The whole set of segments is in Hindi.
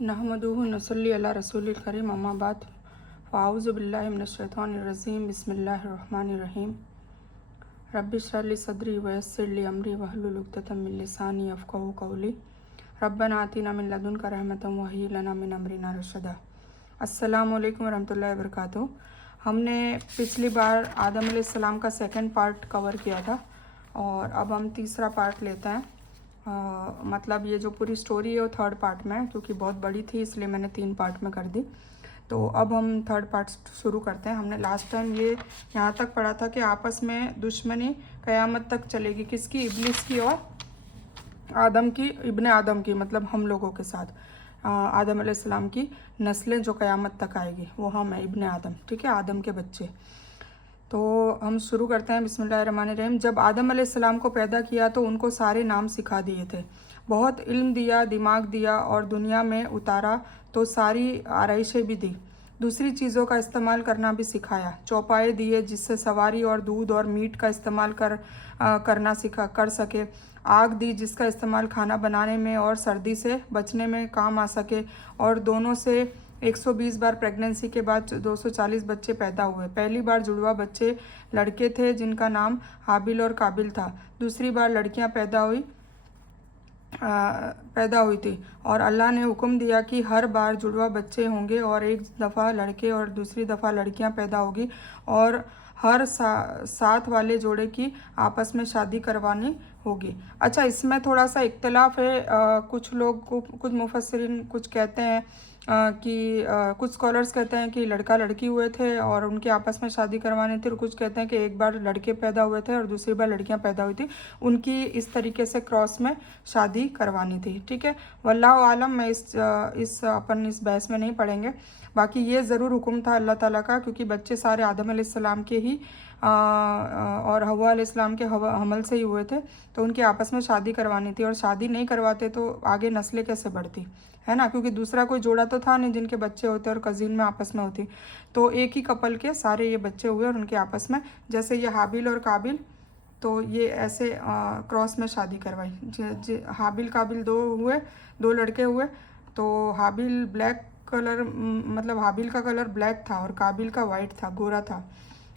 नहमदुहु नसल्ली अला रसूलिल करीम अम्मा बाद फ़ाऊज़ु बिल्लाहि मिनश शैतानिर रजीम बिस्मिल्लाहिर रहमानिर रहीम रब्बि इश्रह ली सदरी व यस्सिर ली अमरी वहलुल उक़दतम मिन लिसानी यफ़क़हू क़ौली रब्बना आतिना मिन लदुनका रहमतन व हय्यि लना मिन अमरिना रशदा। अस्सलामु अलैकुम व रहमतुल्लाहि व बरकातुहू। हमने पिछली बार आदम अलैहिस्सलाम का सेकंड पार्ट कवर किया था और अब हम तीसरा पार्ट लेते हैं। मतलब ये जो पूरी स्टोरी है वो थर्ड पार्ट में है, क्योंकि बहुत बड़ी थी इसलिए मैंने 3 पार्ट में कर दी। तो अब हम थर्ड पार्ट शुरू करते हैं। हमने लास्ट टाइम ये यहाँ तक पढ़ा था कि आपस में दुश्मनी क़यामत तक चलेगी, किसकी? इब्लिस की और आदम की, इब्ने आदम की, मतलब हम लोगों के साथ आदम अलैहिस्सलाम की नस्लें जो क़यामत तक आएगी वो हम है, इब्ने आदम, ठीक है, आदम के बच्चे। तो हम शुरू करते हैं। बिस्मिल्लाहिर्रहमानिर्रहीम। जब आदम अलैहिस्सलाम को पैदा किया तो उनको सारे नाम सिखा दिए थे, बहुत इल्म दिया, दिमाग दिया और दुनिया में उतारा तो सारी आराइशें भी दी। दूसरी चीज़ों का इस्तेमाल करना भी सिखाया, चौपाए दिए जिससे सवारी और दूध और मीट का इस्तेमाल करना कर सके। आग दी जिसका इस्तेमाल खाना बनाने में और सर्दी से बचने में काम आ सके। और दोनों से 120 बार प्रेगनेंसी के बाद 240 बच्चे पैदा हुए। पहली बार जुड़वा बच्चे लड़के थे जिनका नाम हाबिल और काबिल था। दूसरी बार लड़कियां पैदा हुई थी और अल्लाह ने हुक्म दिया कि हर बार जुड़वा बच्चे होंगे और एक दफ़ा लड़के और दूसरी दफ़ा लड़कियां पैदा होगी और हर साथ वाले जोड़े की आपस में शादी करवानी होगी। अच्छा, इसमें थोड़ा सा इख्तलाफ है। कुछ लोग कुछ मुफस्सिरीन कुछ कहते हैं कि कुछ स्कॉलर्स कहते हैं कि लड़का लड़की हुए थे और उनके आपस में शादी करवानी थी, और कुछ कहते हैं कि एक बार लड़के पैदा हुए थे और दूसरी बार लड़कियां पैदा हुई थी, उनकी इस तरीके से क्रॉस में शादी करवानी थी। ठीक है, वल्लाहु आलम। मैं अपन इस बहस में नहीं पढ़ेंगे। बाकी ये ज़रूर हुक्म था अल्लाह ताला का, क्योंकि बच्चे सारे आदम अलैहिस्सलाम के ही और हव्वा अलैहिस्सलाम के हमल से ही हुए थे, तो उनकी आपस में शादी करवानी थी। और शादी नहीं करवाते तो आगे नस्लें कैसे बढ़ती, है ना, क्योंकि दूसरा कोई जोड़ा तो था नहीं जिनके बच्चे होते और कज़िन में आपस में होती। तो एक ही कपल के सारे ये बच्चे हुए और उनके आपस में, जैसे ये हाबिल और काबिल, तो ये ऐसे क्रॉस में शादी करवाई। हाबिल काबिल दो लड़के हुए। तो हाबिल ब्लैक कलर, मतलब हाबिल का कलर ब्लैक था और काबिल का वाइट था, गोरा था।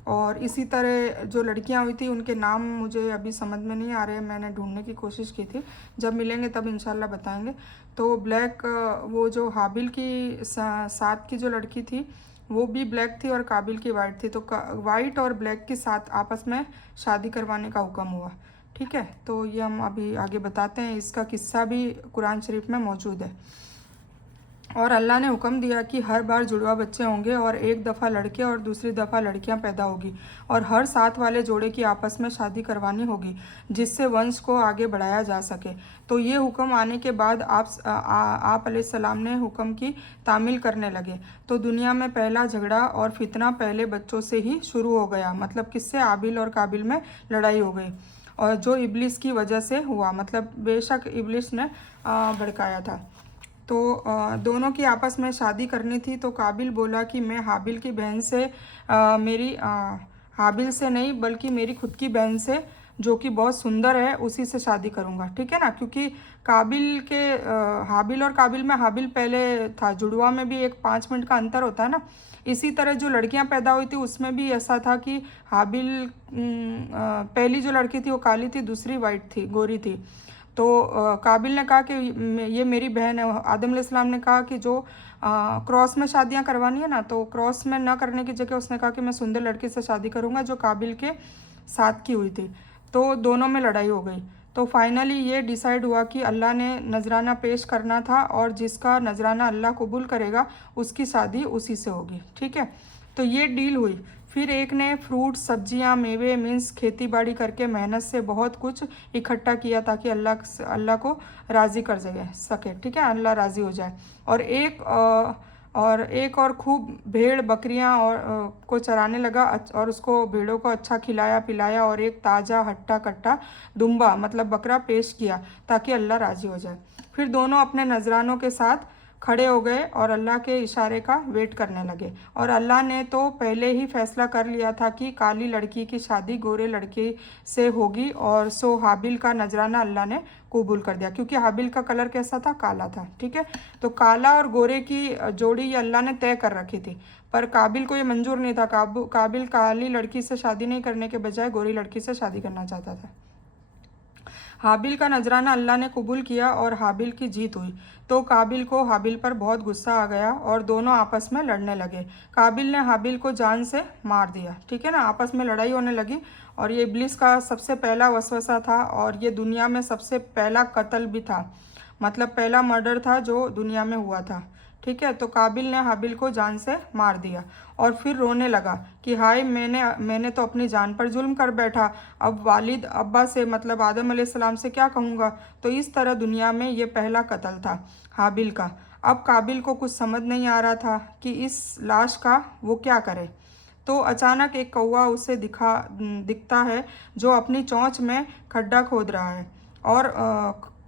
और इसी तरह जो लड़कियां हुई थी उनके नाम मुझे अभी समझ में नहीं आ रहे, मैंने ढूंढने की कोशिश की थी, जब मिलेंगे तब इंशाल्लाह बताएंगे। तो ब्लैक, वो जो हाबिल की साथ की जो लड़की थी वो भी ब्लैक थी और काबिल की वाइट थी। तो वाइट और ब्लैक के साथ आपस में शादी करवाने का हुक्म हुआ। ठीक है, तो ये हम अभी आगे बताते हैं। इसका किस्सा भी कुरान शरीफ में मौजूद है। और अल्लाह ने हुक्म दिया कि हर बार जुड़वा बच्चे होंगे और एक दफ़ा लड़के और दूसरी दफ़ा लड़कियां पैदा होगी और हर साथ वाले जोड़े की आपस में शादी करवानी होगी जिससे वंश को आगे बढ़ाया जा सके। तो ये हुक्म आने के बाद आप अलैहिस्सलाम ने हुक्म की तामील करने लगे। तो दुनिया में पहला झगड़ा और फितना पहले बच्चों से ही शुरू हो गया। मतलब किससे? आबिल और काबिल में लड़ाई हो गई, और जो इब्लिस की वजह से हुआ, मतलब बेशक इब्लिस ने भड़काया था। तो दोनों की आपस में शादी करनी थी। तो काबिल बोला कि मैं हाबिल की बहन से हाबिल से नहीं बल्कि मेरी खुद की बहन से, जो कि बहुत सुंदर है, उसी से शादी करूंगा। ठीक है ना, क्योंकि काबिल के हाबिल और काबिल में हाबिल पहले था, जुड़वा में भी एक 5 मिनट का अंतर होता है ना। इसी तरह जो लड़कियां पैदा हुई थी उसमें भी ऐसा था कि हाबिल पहली जो लड़की थी वो काली थी, दूसरी वाइट थी, गोरी थी। तो काबिल ने कहा कि ये मेरी बहन है। आदम अलैहिस्सलाम ने कहा कि जो क्रॉस में शादियां करवानी है ना, तो क्रॉस में ना करने की जगह उसने कहा कि मैं सुंदर लड़की से शादी करूंगा जो काबिल के साथ की हुई थी। तो दोनों में लड़ाई हो गई। तो फाइनली ये डिसाइड हुआ कि अल्लाह ने नजराना पेश करना था और जिसका नजराना अल्लाह कबूल करेगा उसकी शादी उसी से होगी। ठीक है, तो ये डील हुई। फिर एक ने फ्रूट, सब्जियां, मेवे मीन्स खेती बाड़ी करके मेहनत से बहुत कुछ इकट्ठा किया ताकि अल्लाह को राज़ी कर सके। ठीक है, अल्लाह राज़ी हो जाए। और एक और खूब भेड़ बकरियां को चराने लगा और उसको भेड़ों को अच्छा खिलाया पिलाया और एक ताज़ा हट्टा कट्टा दुम्बा मतलब बकरा पेश किया ताकि अल्लाह राज़ी हो जाए। फिर दोनों अपने नजरानों के साथ खड़े हो गए और अल्लाह के इशारे का वेट करने लगे। और अल्लाह ने तो पहले ही फैसला कर लिया था कि काली लड़की की शादी गोरे लड़के से होगी, और सो हाबिल का नजराना अल्लाह ने कबूल कर दिया, क्योंकि हाबिल का कलर कैसा था, काला था। ठीक है, तो काला और गोरे की जोड़ी ये अल्लाह ने तय कर रखी थी, पर काबिल को ये मंजूर नहीं था। काबिल काली लड़की से शादी नहीं करने के बजाय गोरी लड़की से शादी करना चाहता था। हाबिल का नजराना अल्लाह ने कबूल किया और हाबिल की जीत हुई। तो काबिल को हाबिल पर बहुत गुस्सा आ गया और दोनों आपस में लड़ने लगे। काबिल ने हाबिल को जान से मार दिया। ठीक है ना, आपस में लड़ाई होने लगी। और ये इब्लिस का सबसे पहला वसवसा था, और ये दुनिया में सबसे पहला कत्ल भी था, मतलब पहला मर्डर था जो दुनिया में हुआ था। ठीक है, तो काबिल ने हाबिल को जान से मार दिया और फिर रोने लगा कि हाय, मैंने तो अपनी जान पर जुल्म कर बैठा, अब वालिद अब्बा से मतलब आदम अलैहिस्सलाम से क्या कहूँगा। तो इस तरह दुनिया में ये पहला कत्ल था हाबिल का। अब काबिल को कुछ समझ नहीं आ रहा था कि इस लाश का वो क्या करे। तो अचानक एक कौवा उसे दिखता है जो अपनी चोंच में खड्डा खोद रहा है, और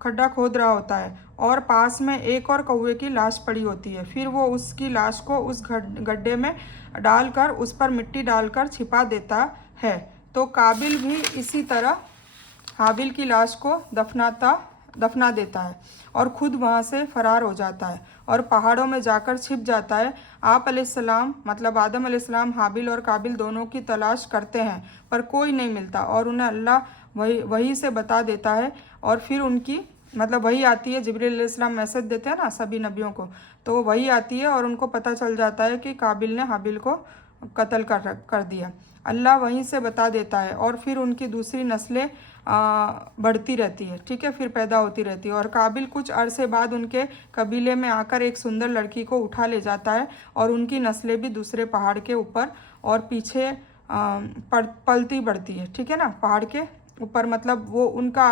खड्डा खोद रहा होता है, और पास में एक और कौवे की लाश पड़ी होती है। फिर वो उसकी लाश को उस गड्ढे में डालकर उस पर मिट्टी डालकर छिपा देता है। तो काबिल भी इसी तरह हाबिल की लाश को दफना देता है और खुद वहाँ से फरार हो जाता है और पहाड़ों में जाकर छिप जाता है। आप अलैहिस्सलाम मतलब आदम अलैहिस्सलाम हाबिल और काबिल दोनों की तलाश करते हैं, पर कोई नहीं मिलता, और उन्हें अल्लाह वही से बता देता है। और फिर उनकी मतलब वही आती है, जिब्रील अलैहिस्सलाम मैसेज देते हैं ना सभी नबियों को, तो वही आती है और उनको पता चल जाता है कि काबिल ने हाबिल को कत्ल कर दिया। अल्लाह वहीं से बता देता है, और फिर उनकी दूसरी नस्लें बढ़ती रहती है। ठीक है, फिर पैदा होती रहती है। और काबिल कुछ अरसे बाद उनके कबीले में आकर एक सुंदर लड़की को उठा ले जाता है, और उनकी नस्लें भी दूसरे पहाड़ के ऊपर और पीछे पलती बढ़ती है। ठीक है ना, पहाड़ के ऊपर मतलब वो उनका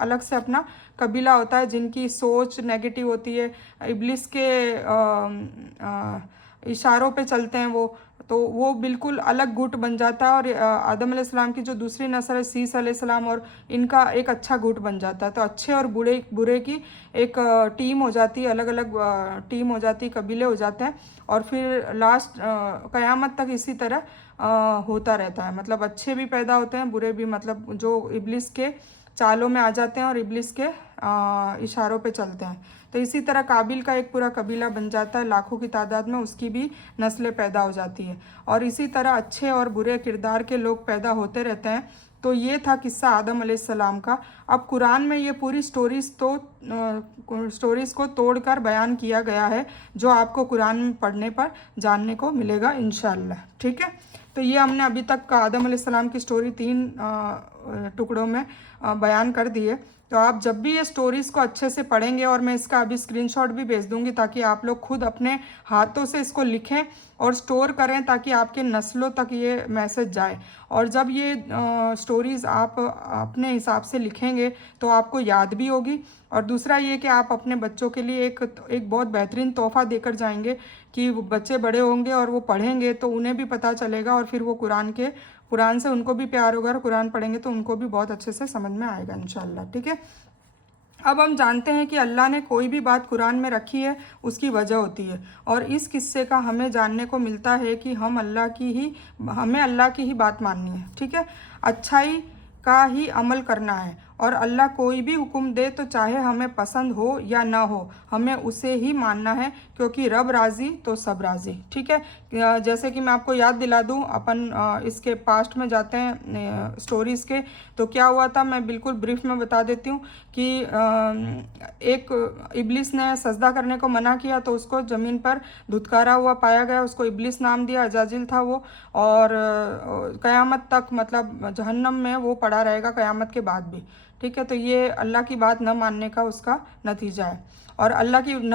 अलग से अपना कबीला होता है जिनकी सोच नेगेटिव होती है, इब्लिस के इशारों पे चलते हैं वो, तो वो बिल्कुल अलग गुट बन जाता है। और आदम अलैहिस्सलाम की जो दूसरी नस्ल है सीस अलैहिस्सलाम, और इनका एक अच्छा गुट बन जाता है। तो अच्छे और बुरे की एक टीम हो जाती है, अलग अलग टीम हो जाती है, कबीले हो जाते हैं। और फिर लास्ट क़यामत तक इसी तरह होता रहता है, मतलब अच्छे भी पैदा होते हैं, बुरे भी, मतलब जो इब्लिस के चालों में आ जाते हैं और इब्लिस के इशारों पे चलते हैं। तो इसी तरह काबिल का एक पूरा कबीला बन जाता है, लाखों की तादाद में उसकी भी नस्लें पैदा हो जाती है, और इसी तरह अच्छे और बुरे किरदार के लोग पैदा होते रहते हैं। तो ये था किस्सा आदम अलैहिस्सलाम का। अब कुरान में ये पूरी स्टोरीज़ को तोड़कर बयान किया गया है, जो आपको कुरान पढ़ने पर जानने को मिलेगा इंशाअल्लाह। ठीक है, तो ये हमने अभी तक का आदम अलैहिस्सलाम की स्टोरी 3 टुकड़ों में बयान कर दी है। तो आप जब भी ये स्टोरीज़ को अच्छे से पढ़ेंगे, और मैं इसका अभी स्क्रीनशॉट भी भेज दूंगी ताकि आप लोग खुद अपने हाथों से इसको लिखें और स्टोर करें, ताकि आपके नस्लों तक ये मैसेज जाए। और जब ये स्टोरीज़ आप अपने हिसाब से लिखेंगे तो आपको याद भी होगी, और दूसरा ये कि आप अपने बच्चों के लिए एक बहुत बेहतरीन तोहफ़ा देकर जाएंगे कि बच्चे बड़े होंगे और वो पढ़ेंगे तो उन्हें भी पता चलेगा, और फिर वो कुरान से उनको भी प्यार होगा, और कुरान पढ़ेंगे तो उनको भी बहुत अच्छे से समझ में आएगा इंशाअल्लाह। ठीक है, अब हम जानते हैं कि अल्लाह ने कोई भी बात कुरान में रखी है उसकी वजह होती है, और इस किस्से का हमें जानने को मिलता है कि हमें अल्लाह की ही बात माननी है। ठीक है, अच्छाई का ही अमल करना है, और अल्लाह कोई भी हुक्म दे तो चाहे हमें पसंद हो या ना हो, हमें उसे ही मानना है, क्योंकि रब राज़ी तो सब राज़ी। ठीक है, जैसे कि मैं आपको याद दिला दूं, अपन इसके पास्ट में जाते हैं स्टोरीज़ के, तो क्या हुआ था मैं बिल्कुल ब्रीफ में बता देती हूँ कि एक इब्लिस ने सजदा करने को मना किया, तो उसको ज़मीन पर धुतकारा हुआ पाया गया, उसको इब्लिस नाम दिया, अजाजिल था वो, और क़यामत तक मतलब जहन्नम में वो पड़ा रहेगा क़यामत के बाद भी। ठीक है, तो ये अल्लाह की बात न मानने का उसका नतीजा है। और अल्लाह की न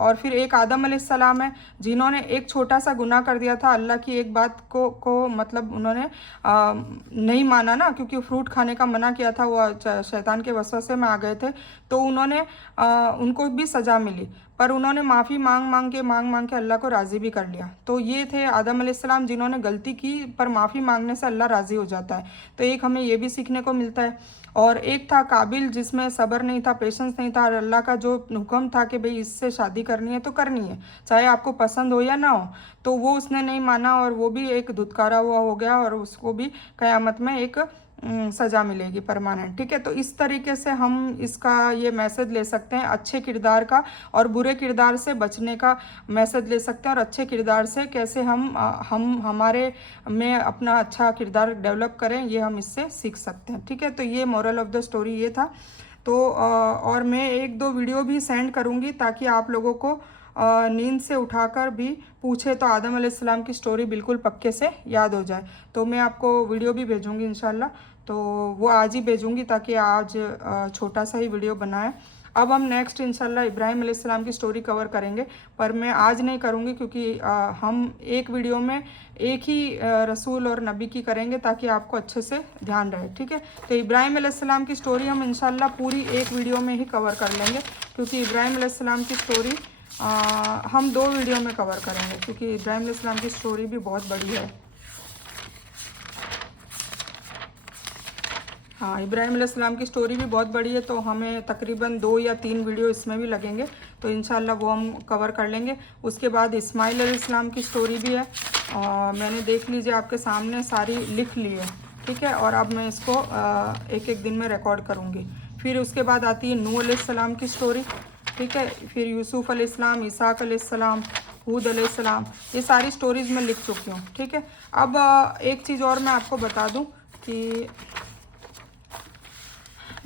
और फिर एक आदम अलैहिस्सलाम है जिन्होंने एक छोटा सा गुनाह कर दिया था, अल्लाह की एक बात को मतलब उन्होंने नहीं माना ना, क्योंकि फ्रूट खाने का मना किया था, वो शैतान के वसवसे में आ गए थे, तो उनको भी सज़ा मिली, पर उन्होंने माफ़ी मांग के अल्लाह को राज़ी भी कर लिया। तो ये थे आदम अलैहिस्सलाम जिन्होंने गलती की, पर माफ़ी मांगने से अल्लाह राज़ी हो जाता है। तो एक हमें ये भी सीखने को मिलता है। और एक था काबिल जिसमें सब्र नहीं था, पेशेंस नहीं था, और अल्लाह का जो हुक्म था कि भाई इससे शादी करनी है तो करनी है, चाहे आपको पसंद हो या ना हो, तो वो उसने नहीं माना और वो भी एक धुतकारा हुआ हो गया और उसको भी क़यामत में एक सज़ा मिलेगी परमानेंट। ठीक है, तो इस तरीके से हम इसका ये मैसेज ले सकते हैं अच्छे किरदार का, और बुरे किरदार से बचने का मैसेज ले सकते हैं, और अच्छे किरदार से कैसे हम हमारे में अपना अच्छा किरदार डेवलप करें, ये हम इससे सीख सकते हैं। ठीक है, तो ये मोरल ऑफ द स्टोरी ये था। तो और मैं एक दो वीडियो भी सेंड करूँगी ताकि आप लोगों को नींद से उठाकर भी पूछे तो आदम अलैहिस्सलाम की स्टोरी बिल्कुल पक्के से याद हो जाए। तो मैं आपको वीडियो भी भेजूँगी इंशाल्लाह, तो वो आज ही भेजूँगी ताकि आज छोटा सा ही वीडियो बनाएं। अब हम नेक्स्ट इंशाल्लाह इब्राहिम अलैहिस्सलाम की स्टोरी कवर करेंगे, पर मैं आज नहीं करूँगी क्योंकि हम एक वीडियो में एक ही रसूल और नबी की करेंगे ताकि आपको अच्छे से ध्यान रहे। ठीक है, तो इब्राहिम अलैहिस्सलाम की स्टोरी हम इंशाल्लाह पूरी एक वीडियो में ही कवर कर लेंगे, क्योंकि इब्राहिम अलैहिस्सलाम की स्टोरी हम 2 वीडियो में कवर करेंगे, क्योंकि इब्राहिम अलैहिस्सलाम की स्टोरी भी बहुत बड़ी है। हाँ, इब्राहिम अलैहिस्सलाम की स्टोरी भी बहुत बड़ी है, तो हमें तकरीबन 2 या 3 वीडियो इसमें भी लगेंगे, तो इंशाल्लाह वो हम कवर कर लेंगे। उसके बाद इस्माइल अलैहिस्सलाम की स्टोरी भी है, मैंने देख लीजिए आपके सामने सारी लिख ली है। ठीक है, और अब मैं इसको एक एक दिन में रिकॉर्ड करूँगी। फिर उसके बाद आती है नूह अलैहिस्सलाम की स्टोरी। ठीक है, फिर यूसुफ़ अलैहिस्सलाम, इसाक अलैहिस्सलाम, हूद अलैहिस्सलाम, ये सारी स्टोरीज़ मैं लिख चुकी हूँ। ठीक है, अब एक चीज़ और मैं आपको बता दूँ कि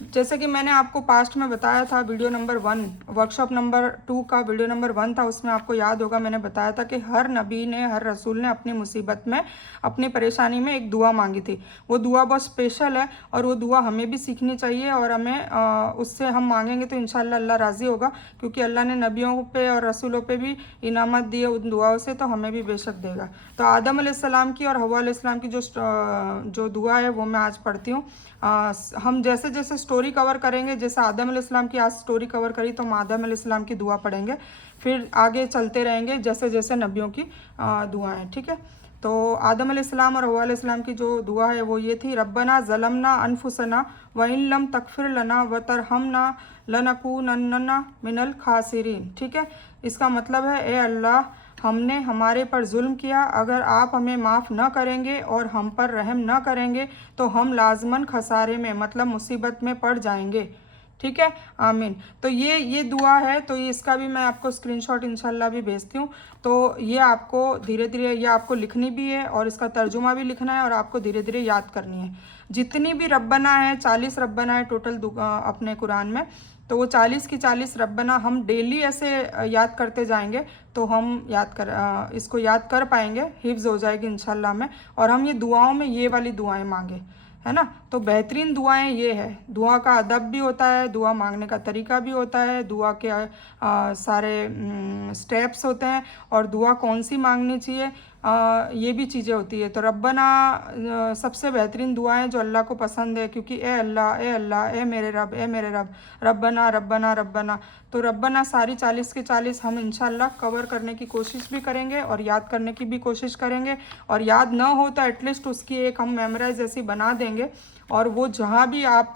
जैसे कि मैंने आपको पास्ट में बताया था, वीडियो नंबर 1 वर्कशॉप नंबर 2 का वीडियो नंबर 1 था, उसमें आपको याद होगा मैंने बताया था कि हर नबी ने, हर रसूल ने अपनी मुसीबत में, अपनी परेशानी में एक दुआ मांगी थी। वो दुआ बहुत स्पेशल है और वो दुआ हमें भी सीखनी चाहिए, और हमें उससे हम मांगेंगे तो इंशाल्लाह अल्लाह राज़ी होगा, क्योंकि अल्लाह ने नबियों पे और रसूलों पे भी इनामत दिए उन दुआओं से, तो हमें भी बेशक देगा। तो आदम अलैहिस्सलाम की और हव्वा अलैहिस्सलाम की जो दुआ है वो मैं आज पढ़ती हूँ। हम जैसे जैसे स्टोरी कवर करेंगे, जैसे आदम अलैहिस्सलाम की आज स्टोरी कवर करी तो हम आदम अलैहिस्सलाम की दुआ पढ़ेंगे, फिर आगे चलते रहेंगे जैसे जैसे नबियों की दुआएं। ठीक है, तो आदम अलैहिस्सलाम और हव्वा अलैहिस्सलाम की जो दुआ है वो ये थी, रब्बना ज़लमना अनफुसना व इन लम तगफिर लना व तरहमना लनकूनन्ना मिनल खासिरीन। ठीक है, इसका मतलब है, ए अल्लाह, हमने हमारे पर जुल्म किया, अगर आप हमें माफ़ न करेंगे और हम पर रहम न करेंगे तो हम लाजमन खसारे में, मतलब मुसीबत में पड़ जाएंगे। ठीक है, आमीन। तो ये दुआ है, तो ये इसका भी मैं आपको स्क्रीनशॉट इंशाल्लाह भी भेजती हूँ। तो ये आपको धीरे धीरे, ये आपको लिखनी भी है और इसका तर्जुमा भी लिखना है और आपको धीरे धीरे याद करनी है। जितनी भी रब्बना है, 40 रब्बना है टोटल अपने कुरान में, तो वो 40 की 40 रब्बना हम डेली ऐसे याद करते जाएंगे तो हम इसको याद कर पाएंगे, हिफ्ज़ हो जाएगी इंशाल्लाह में। और हम ये दुआओं में ये वाली दुआएं मांगे, है ना। तो बेहतरीन दुआएं ये है, दुआ का अदब भी होता है, दुआ मांगने का तरीका भी होता है, दुआ के सारे स्टेप्स होते हैं, और दुआ कौन सी मांगनी चाहिए ये भी चीज़ें होती है। तो रब्बना सबसे बेहतरीन दुआएं जो अल्लाह को पसंद है, क्योंकि ए अल्लाह, ए अल्लाह, ए मेरे रब, ए मेरे रब, रब्बना रब्बना रब्बना। तो रब्बना सारी 40 के 40 हम इंशाल्लाह कवर करने की कोशिश भी करेंगे और याद करने की भी कोशिश करेंगे, और याद ना हो तो एटलीस्ट उसकी एक हम मेमोराइज ऐसी बना देंगे, और वो जहाँ भी आप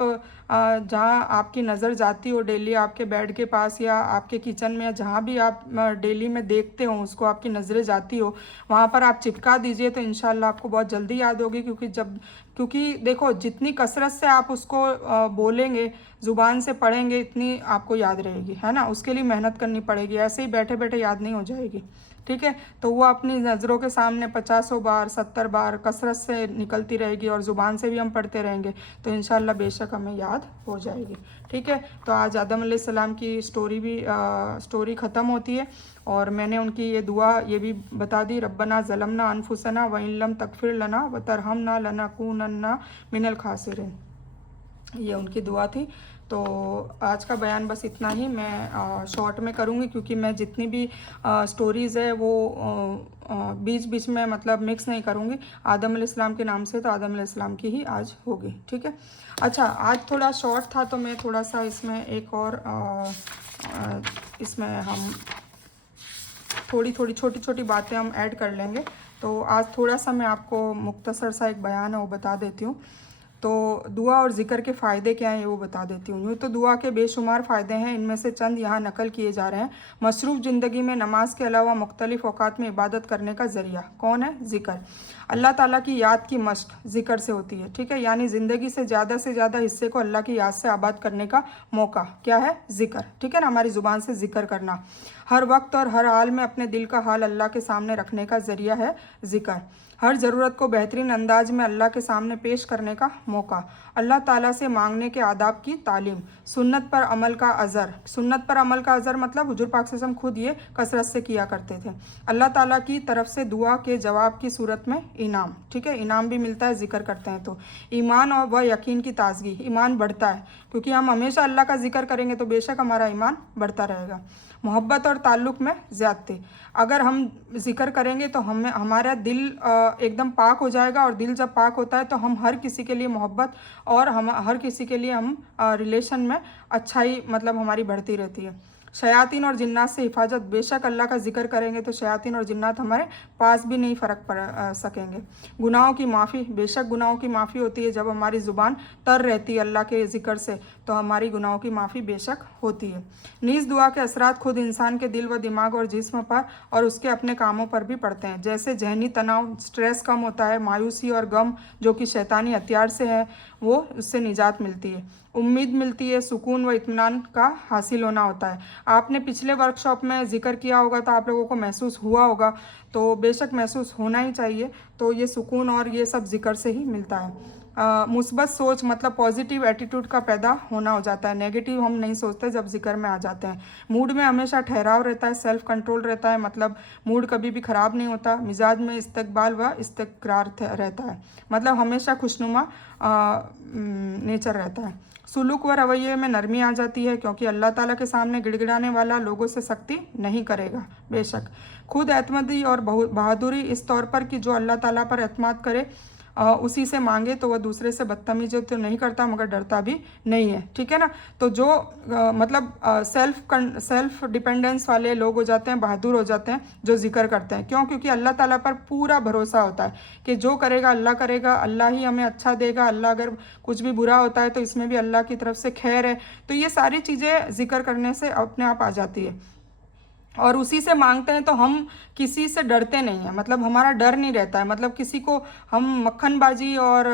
जहाँ आपकी नज़र जाती हो डेली, आपके बेड के पास या आपके किचन में, या जहाँ भी आप डेली में देखते हो उसको, आपकी नज़रें जाती हो, वहाँ पर आप चिपका दीजिए तो इंशाल्लाह आपको बहुत जल्दी याद होगी। क्योंकि देखो, जितनी कसरत से आप उसको बोलेंगे, ज़ुबान से पढ़ेंगे, इतनी आपको याद रहेगी, है ना। उसके लिए मेहनत करनी पड़ेगी, ऐसे ही बैठे बैठे याद नहीं हो जाएगी। ठीक है, तो वो अपनी नज़रों के सामने 50 बार 70 बार कसरत से निकलती रहेगी, और ज़ुबान से भी हम पढ़ते रहेंगे तो इंशाल्लाह बेशक हमें याद हो जाएगी। ठीक है, तो आज आदम अलैहिस्सलाम की स्टोरी ख़त्म होती है, और मैंने उनकी ये दुआ ये भी बता दी, रब्बना ज़लमना अनफुसना व इन लम तगफिर लना व तरहमना लनकूनन्ना मिनल खासिरीन, ये उनकी दुआ थी। तो आज का बयान बस इतना ही, मैं शॉर्ट में करूँगी, क्योंकि मैं जितनी भी स्टोरीज़ है वो बीच बीच में मतलब मिक्स नहीं करूँगी। आदम अलैहिस्सलाम के नाम से तो आदम अलैहिस्सलाम की ही आज होगी। ठीक है, अच्छा, आज थोड़ा शॉर्ट था तो मैं थोड़ा सा इसमें एक और इसमें हम थोड़ी थोड़ी छोटी छोटी बातें हम ऐड कर लेंगे। तो आज थोड़ा सा मैं आपको मुख्तसर सा एक बयान है वो बता देती हूँ। तो दुआ और ज़िक्र के फ़ायदे क्या हैं ये वो बता देती हूँ। यूँ तो दुआ के बेशुमार फ़ायदे हैं, इनमें से चंद यहाँ नकल किए जा रहे हैं। मसरूफ़ ज़िंदगी में नमाज के अलावा मुख्तलिफ़ औक़ात में इबादत करने का ज़रिया कौन है? ज़िक्र। अल्लाह ताला की याद की मश्क ज़िक्र से होती है, ठीक है, यानी ज़िंदगी से ज़्यादा हिस्से को अल्लाह की याद से आबाद करने का मौका क्या है? ज़िक्र, ठीक है ना, हमारी ज़ुबान से ज़िक्र करना। हर वक्त और हर हाल में अपने दिल का हाल अल्लाह के सामने रखने का ज़रिया है ज़िक्र। हर ज़रूरत को बेहतरीन अंदाज में अल्लाह के सामने पेश करने का मौका। अल्लाह ताला से मांगने के आदाब की तालीम। सुन्नत पर अमल का अज़र। सुन्नत पर अमल का अज़र मतलब हुजूर पाक सल्लल्लाहु अलैहि वसल्लम खुद ये कसरत से किया करते थे। अल्लाह ताला की तरफ से दुआ के जवाब की सूरत में इनाम, ठीक है, इनाम भी मिलता है ज़िक्र करते हैं तो। ईमान और व यकीन की ताजगी, ईमान बढ़ता है क्योंकि हम हमेशा अल्लाह का ज़िक्र करेंगे तो बेशक हमारा ईमान बढ़ता रहेगा। मोहब्बत और ताल्लुक़ में ज़्यादती, अगर हम ज़िक्र करेंगे तो हमारा दिल एकदम पाक हो जाएगा, और दिल जब पाक होता है तो हम हर किसी के लिए मोहब्बत और हम हर किसी के लिए हम रिलेशन में अच्छाई मतलब हमारी बढ़ती रहती है। शयातीन और जिन्नात से हिफाजत, बेशक अल्लाह का जिक्र करेंगे तो शयातीन और जिन्नात हमारे पास भी नहीं फ़र्क पड़ सकेंगे। गुनाहों की माफ़ी, बेशक गुनाहों की माफ़ी होती है जब हमारी ज़ुबान तर रहती है अल्लाह के ज़िक्र से, तो हमारी गुनाहों की माफ़ी बेशक होती है। नीज़ दुआ के असरात खुद इंसान के दिल व दिमाग और जिस्म पर और उसके अपने कामों पर भी पड़ते हैं, जैसे जहनी तनाव, स्ट्रेस कम होता है, मायूसी और गम जो कि शैतानी हथियार से है वो उससे निजात मिलती है, उम्मीद मिलती है, सुकून व इत्मीनान का हासिल होना होता है। आपने पिछले वर्कशॉप में ज़िक्र किया होगा तो आप लोगों को महसूस हुआ होगा, तो बेशक महसूस होना ही चाहिए, तो ये सुकून और ये सब ज़िक्र से ही मिलता है। मुस्बत सोच मतलब पॉजिटिव एटीट्यूड का पैदा होना हो जाता है, नेगेटिव हम नहीं सोचते जब ज़िक्र में आ जाते हैं। मूड में हमेशा ठहराव रहता है, सेल्फ कंट्रोल रहता है, मतलब मूड कभी भी ख़राब नहीं होता। मिजाज में इस्तकबाल व इस्तक़रार रहता है, मतलब हमेशा खुशनुमा नेचर रहता है। सुलूक व रवैये में नरमी आ जाती है क्योंकि अल्लाह ताला के सामने गिड़गिड़ाने वाला लोगों से सख्ती नहीं करेगा। बेशक खुद एतमदी और बहादुरी इस तौर पर कि जो अल्लाह ताला पर एतमाद करे उसी से मांगे तो वह दूसरे से बदतमीजी तो नहीं करता मगर डरता भी नहीं है, ठीक है ना। तो जो मतलब सेल्फ डिपेंडेंस वाले लोग हो जाते हैं, बहादुर हो जाते हैं जो जिक्र करते हैं। क्यों? क्योंकि अल्लाह ताला पर पूरा भरोसा होता है कि जो करेगा अल्लाह करेगा, अल्लाह ही हमें अच्छा देगा, अल्लाह अगर कुछ भी बुरा होता है तो इसमें भी अल्लाह की तरफ से खैर है। तो ये सारी चीज़ें जिक्र करने से अपने आप आ जाती है और उसी से मांगते हैं तो हम किसी से डरते नहीं हैं, मतलब हमारा डर नहीं रहता है, मतलब किसी को हम मक्खनबाजी और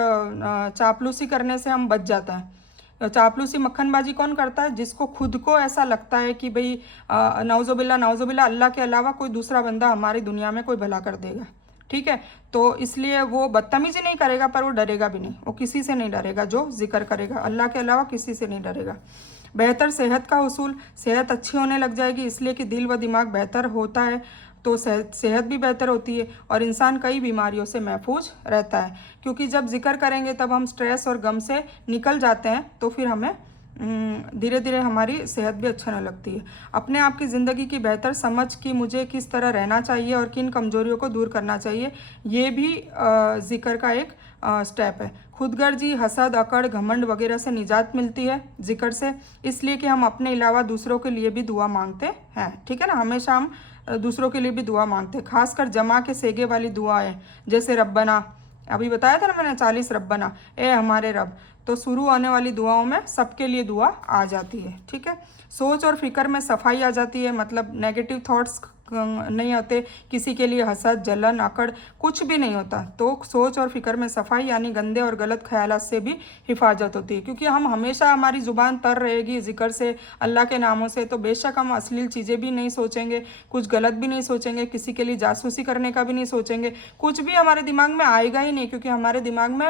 चापलूसी करने से हम बच जाते हैं। चापलूसी मक्खनबाजी कौन करता है? जिसको खुद को ऐसा लगता है कि भाई नाउज़ुबिल्ला अल्लाह के अलावा कोई दूसरा बंदा हमारी दुनिया में कोई भला कर देगा, ठीक है। तो इसलिए वो बदतमीजी नहीं करेगा पर वो डरेगा भी नहीं, वो किसी से नहीं डरेगा जो जिक्र करेगा, अल्लाह के अलावा किसी से नहीं डरेगा। बेहतर सेहत का उसूल, सेहत अच्छी होने लग जाएगी इसलिए कि दिल व दिमाग बेहतर होता है तो सेहत भी बेहतर होती है और इंसान कई बीमारियों से महफूज रहता है, क्योंकि जब जिक्र करेंगे तब हम स्ट्रेस और गम से निकल जाते हैं, तो फिर हमें धीरे धीरे हमारी सेहत भी अच्छा होने लगती है। अपने आप की ज़िंदगी की बेहतर समझ कि मुझे किस तरह रहना चाहिए और किन कमज़ोरियों को दूर करना चाहिए, ये भी जिक्र का एक स्टेप है। खुदगर्जी, हसद, अकड़, घमंड वगैरह से निजात मिलती है जिक्र से, इसलिए कि हम अपने अलावा दूसरों के लिए भी दुआ मांगते हैं, ठीक है ना। हमेशा हम दूसरों के लिए भी दुआ मांगते हैं, खासकर जमा के सेगे वाली दुआएं, जैसे रब्बना, अभी बताया था ना मैंने 40 रब्बना, ए हमारे रब, तो शुरू होने वाली दुआओं में सबके लिए दुआ आ जाती है, ठीक है। सोच और फिक्र में सफाई आ जाती है, मतलब नेगेटिव थॉट्स नहीं होते, किसी के लिए हसद, जलन, अकड़ कुछ भी नहीं होता। तो सोच और फिक्र में सफाई यानी गंदे और गलत ख्यालात से भी हिफाजत होती है, क्योंकि हम हमेशा हमारी ज़ुबान तर रहेगी जिक्र से, अल्लाह के नामों से, तो बेशक हम अश्लील चीज़ें भी नहीं सोचेंगे, कुछ गलत भी नहीं सोचेंगे, किसी के लिए जासूसी करने का भी नहीं सोचेंगे, कुछ भी हमारे दिमाग में आएगा ही नहीं, क्योंकि हमारे दिमाग में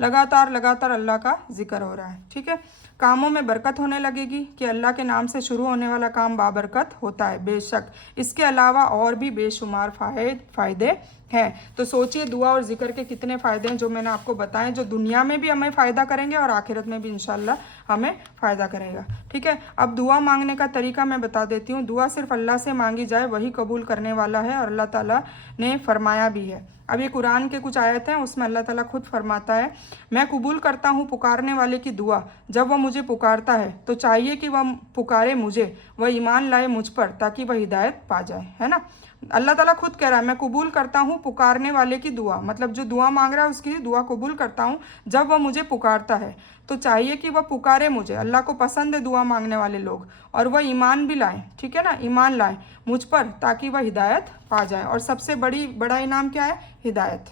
लगातार अल्लाह का जिक्र हो रहा है, ठीक है। कामों में बरकत होने लगेगी कि अल्लाह के नाम से शुरू होने वाला काम बाबरकत होता है। बेशक इसके अलावा और भी बेशुमार फ़ायदे हैं। तो सोचिए दुआ और जिक्र के कितने फ़ायदे हैं जो मैंने आपको बताएं, जो दुनिया में भी हमें फ़ायदा करेंगे और आखिरत में भी इंशाल्लाह हमें फ़ायदा करेगा, ठीक है। अब दुआ मांगने का तरीका मैं बता देती हूँ। दुआ सिर्फ अल्लाह से मांगी जाए, वही कबूल करने वाला है और अल्लाह ताला ने फरमाया भी है। अब ये कुरान के कुछ आयत हैं, उसमें अल्लाह ताला खुद फरमाता है, मैं कबूल करता हूँ पुकारने वाले की दुआ, जब वह मुझे पुकारता है तो चाहिए कि वह पुकारे मुझे, वह ईमान लाए मुझ पर ताकि वह हिदायत पा जाए, है ना। अल्लाह ताला खुद कह रहा है मैं कबूल करता हूँ पुकारने वाले की दुआ, मतलब जो दुआ मांग रहा है उसकी दुआ कबूल करता हूँ जब वह मुझे पुकारता है। तो चाहिए कि वह पुकारे मुझे, अल्लाह को पसंद है दुआ मांगने वाले लोग, और वह ईमान भी लाएं, ठीक है ना, ईमान लाएं मुझ पर, ताकि वह हिदायत पा जाए। और सबसे बड़ा इनाम क्या है? हिदायत।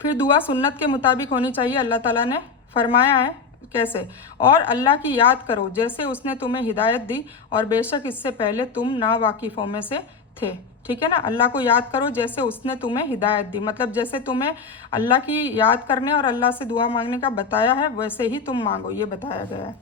फिर दुआ सुन्नत के मुताबिक होनी चाहिए, अल्लाह ताला ने फरमाया है कैसे? और अल्लाह की याद करो जैसे उसने तुम्हें हिदायत दी, और बेशक इससे पहले तुम नावाकिफ़ों में से थे, ठीक है ना। अल्लाह को याद करो जैसे उसने तुम्हें हिदायत दी, मतलब जैसे तुम्हें अल्लाह की याद करने और अल्लाह से दुआ मांगने का बताया है वैसे ही तुम मांगो, ये बताया गया है।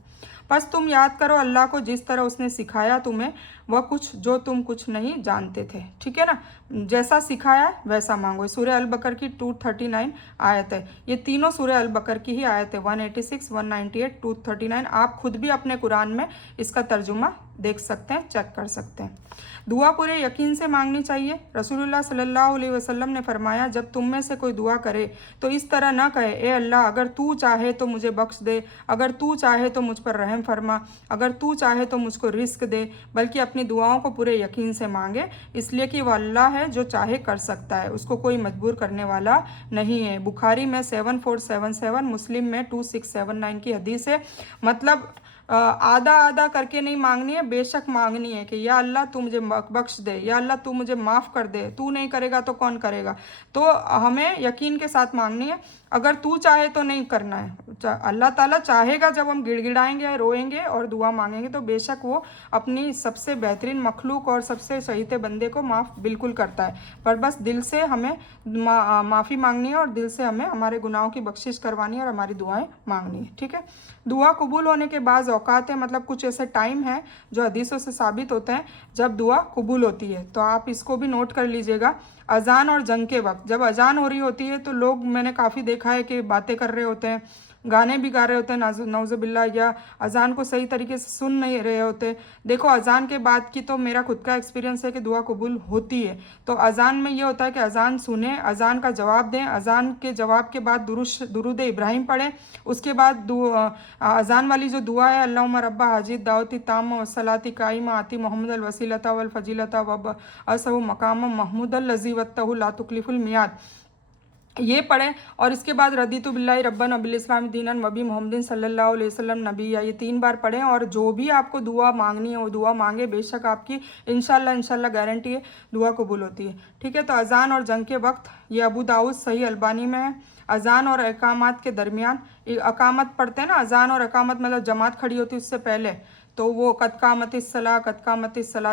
बस तुम याद करो अल्लाह को जिस तरह उसने सिखाया तुम्हें वह कुछ जो तुम कुछ नहीं जानते थे, ठीक है ना। जैसा सिखाया है वैसा मांगो। सूरह अल बकर की 239 आयत है, ये तीनों सूरह अल बकर की ही आयत है, 186, 198, 239। आप खुद भी अपने कुरान में इसका तर्जुमा देख सकते हैं, चेक कर सकते हैं। दुआ पूरे यकीन से मांगनी चाहिए। रसूलुल्लाह सल्लल्लाहु अलैहि वसल्लम ने फरमाया जब तुम में से कोई दुआ करे तो इस तरह ना कहे, ए अल्लाह अगर तू चाहे तो मुझे बख्श दे, अगर तू चाहे तो मुझ पर रहम फरमा, अगर तू चाहे तो मुझको रिस्क दे, बल्कि अपनी दुआओं को पूरे यकीन से मांगे, इसलिए कि वह अल्लाह है जो चाहे कर सकता है, उसको कोई मजबूर करने वाला नहीं है। बुखारी में 7477, मुस्लिम में 2679 की हदीस है। मतलब आधा आधा करके नहीं मांगनी है, बेशक मांगनी है कि या अल्लाह तू मुझे बख्श दे, या अल्लाह तू मुझे माफ़ कर दे, तू नहीं करेगा तो कौन करेगा। तो हमें यकीन के साथ मांगनी है, अगर तू चाहे तो नहीं करना है। अल्लाह ताला चाहेगा जब हम गिड़गिड़ाएंगे, रोएंगे और दुआ मांगेंगे तो बेशक वो अपनी सबसे बेहतरीन मखलूक और सबसे शहीते बंदे को माफ़ बिल्कुल करता है। पर बस दिल से हमें माफ़ी मांगनी है और दिल से हमें हमारे गुनाहों की बख्शिश करवानी है और हमारी दुआएं मांगनी है, ठीक है। दुआ कबूल होने के बाद औकात है, मतलब कुछ ऐसे टाइम है जो हदीसों से साबित होते हैं जब दुआ कबूल होती है, तो आप इसको भी नोट कर लीजिएगा। अजान और जंग के वक्त, जब अजान हो रही होती है तो लोग, मैंने काफ़ी देखा है कि बातें कर रहे होते हैं, गाने भी गा रहे होते हैं नौजुबिल्ला, या अजान को सही तरीके से सुन नहीं रहे होते। देखो अजान के बाद की तो मेरा खुद का एक्सपीरियंस है कि दुआ कबूल होती है। तो अजान में ये होता है कि अजान सुने, अजान का जवाब दें, अजान के जवाब के बाद दुरूद इब्राहिम पढ़ें, उसके बाद अजान वाली जो दुआ है अल्लाहुम्मा रब्बा हाजिद दावती ताम्मा वस्सलाती काइमा आती मोहम्मद अल वसीलता वल फजीलता वब असहु मकाम महमूद अल लजी वत्तहु ला तुकलिफुल मियाद, ये पढ़ें। और इसके बाद रदीतु बिल्लाहि रब्बन बिल इस्लाम दीनन वबी मोहम्मदिन सल्लल्लाहु अलैहि वसल्लम नबिय्या, ये 3 बार पढ़ें। और जो भी आपको दुआ मांगनी है वो दुआ मांगे, बेशक आपकी इंशाल्लाह गारंटी है दुआ कबूल होती है, ठीक है। तो अजान और जंग के वक्त, ये अबू दाऊद सही अलबानी में है। अजान और अकामत के दरमियान, अकामत पढ़ते हैं ना, अजान और अकामत मतलब जमात खड़ी होती है उससे पहले, तो वो कद कामत सला,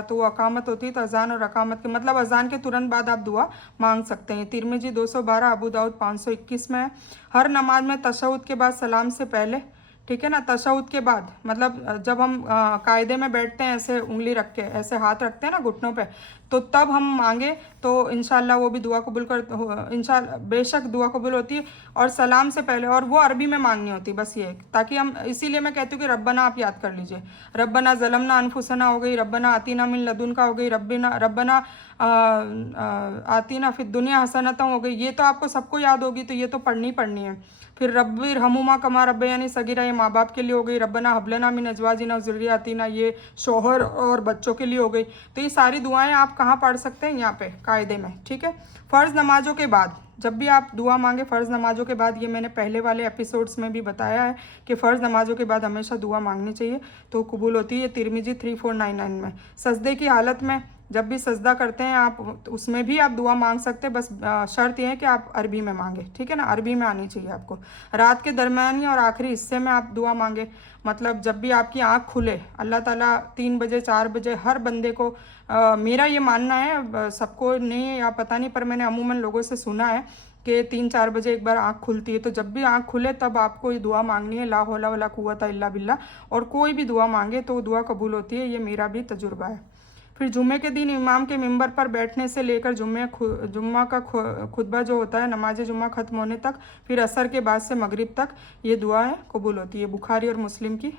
तो वो अकामत होती है। तो अजान और अकामत के मतलब अजान के तुरंत बाद आप दुआ मांग सकते हैं। तिरमिजी 212, अबू दाऊद 521 में है। हर नमाज में तशहुद के बाद सलाम से पहले, ठीक है ना, तशहुद के बाद मतलब जब हम कायदे में बैठते हैं ऐसे उंगली रख के, ऐसे हाथ रखते हैं ना घुटनों पे, तो तब हम मांगे तो इंशाल्लाह वो भी दुआ कबूल कर, इंशाल्लाह बेशक दुआ कबूल होती है। और सलाम से पहले, और वो अरबी में मांगनी होती है, बस ये ताकि हम, इसीलिए मैं कहती हूँ कि रब्बना आप याद कर लीजिए। रब्बना ज़लमना अनफुसना हो गई, रब्बना आतीना मिन लदुनका हो गई, रब्बना आतीना फिद दुनिया हसनतों हो गई, ये तो आपको सबको याद होगी, तो ये तो पढ़नी है। फिर रब्बिर हमुमा कमा रब्बयानी सगीरा, ये माँ बाप के लिए हो गई। रब्बना हबलना मिन अजवाजिना ज़ुर्रियातिना, ये शोहर और बच्चों के लिए हो गई। तो ये सारी दुआएं आप कहाँ पढ़ सकते हैं? यहाँ पे कायदे में, ठीक है। फ़र्ज़ नमाजों के बाद, जब भी आप दुआ मांगे फ़र्ज़ नमाजों के बाद, ये मैंने पहले वाले एपिसोड्स में भी बताया है कि फ़र्ज़ नमाजों के बाद हमेशा दुआ मांगनी चाहिए तो कबूल होती है। तिरमिजी 3499 में। सजदे की हालत में, जब भी सजदा करते हैं आप, उसमें भी आप दुआ मांग सकते हैं, बस शर्त यह है कि आप अरबी में मांगे, ठीक है ना, अरबी में आनी चाहिए आपको। रात के दरमियानी और आखिरी हिस्से में आप दुआ मांगे, मतलब जब भी आपकी आँख खुले, अल्लाह ताला 3 बजे 4 बजे हर बंदे को, मेरा ये मानना है, सबको नहीं या पता नहीं, पर मैंने अमूमन लोगों से सुना है कि 3-4 बजे एक बार आँख खुलती है। तो जब भी आँख खुले तब आपको ये दुआ मांगनी है, ला हौला वला कुव्वता इल्ला बिल्ला, और कोई भी दुआ मांगे तो दुआ कबूल होती है, ये मेरा भी तजुर्बा है। फिर जुम्मे के दिन इमाम के मिंबर पर बैठने से लेकर जुम्मा का खुतबा जो होता है, नमाज जुम्मा ख़त्म होने तक, फिर असर के बाद से मगरिब तक ये दुआएं कबूल होती है। बुखारी और मुस्लिम की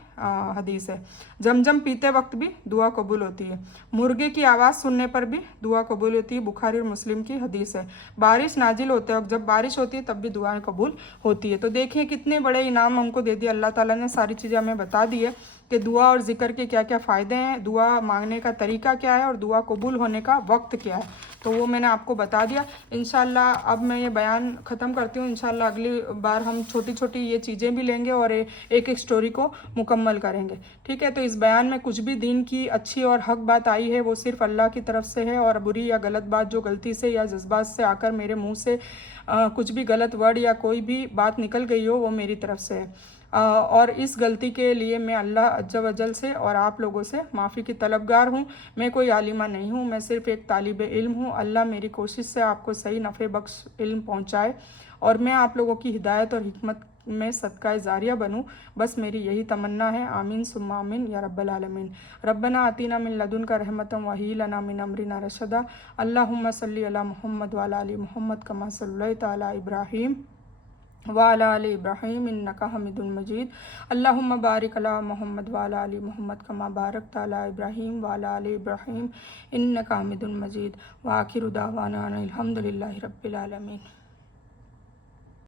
हदीस है। जमजम पीते वक्त भी दुआ कबूल होती है। मुर्गे की आवाज़ सुनने पर भी दुआ कबूल होती है। बुखारी और मुस्लिम की हदीस है। बारिश नाजिल होते वक्त, जब बारिश होती है तब भी दुआएं कबूल होती है। तो देखिए कितने बड़े इनाम हमको दे दिए अल्लाह ताला ने, सारी चीज़ें हमें बता दी है कि दुआ और ज़िक्र के क्या क्या फ़ायदे हैं, दुआ मांगने का तरीका क्या है और दुआ कबूल होने का वक्त क्या है, तो वो मैंने आपको बता दिया। इंशाल्लाह अब मैं ये बयान ख़त्म करती हूँ। इंशाल्लाह अगली बार हम छोटी छोटी ये चीज़ें भी लेंगे और एक एक स्टोरी को मुकम्मल करेंगे, ठीक है। तो इस बयान में कुछ भी दीन की अच्छी और हक बात आई है वो सिर्फ अल्लाह की तरफ से है, और बुरी या गलत बात जो गलती से या जज्बात से आकर मेरे मुँह से कुछ भी गलत वर्ड या कोई भी बात निकल गई हो वो मेरी तरफ से है। और इस गलती के लिए मैं अल्लाह अज्जा वजल से और आप लोगों से माफ़ी की तलबगार हूँ। मैं कोई आलिमा नहीं हूँ, मैं सिर्फ़ एक तालिब इल्म हूँ। अल्लाह मेरी कोशिश से आपको सही नफ़े बख्श इल्म पहुँचाए और मैं आप लोगों की हिदायत और हिकमत में सदका जारिया बनूँ, बस मेरी यही तमन्ना है। आमीन सुम्मा आमीन या रब्बल आलमीन। रब्बना आतीना मिन लदुनका रहमतन व हय्यि लना मिन अमरिना रशदा। अल्लाहुम्मा सल्लि अला मुहम्मद व अला आलि मुहम्मद कमा सल्लैता अला इब्राहीम वाला आल इब्राहीम इन्नका हमीदुन मजीद। अल्लाहुम्मा बारिक अला मुहम्मद वाला आलि मुहम्मद कमा बारकता अला इब्राहीम वाला आल इब्राहीम इन्नका हमीदुन मजीद। व आखिरु दावाना अनिल हम्दुलिल्लाहि रब्बिल आलमीन।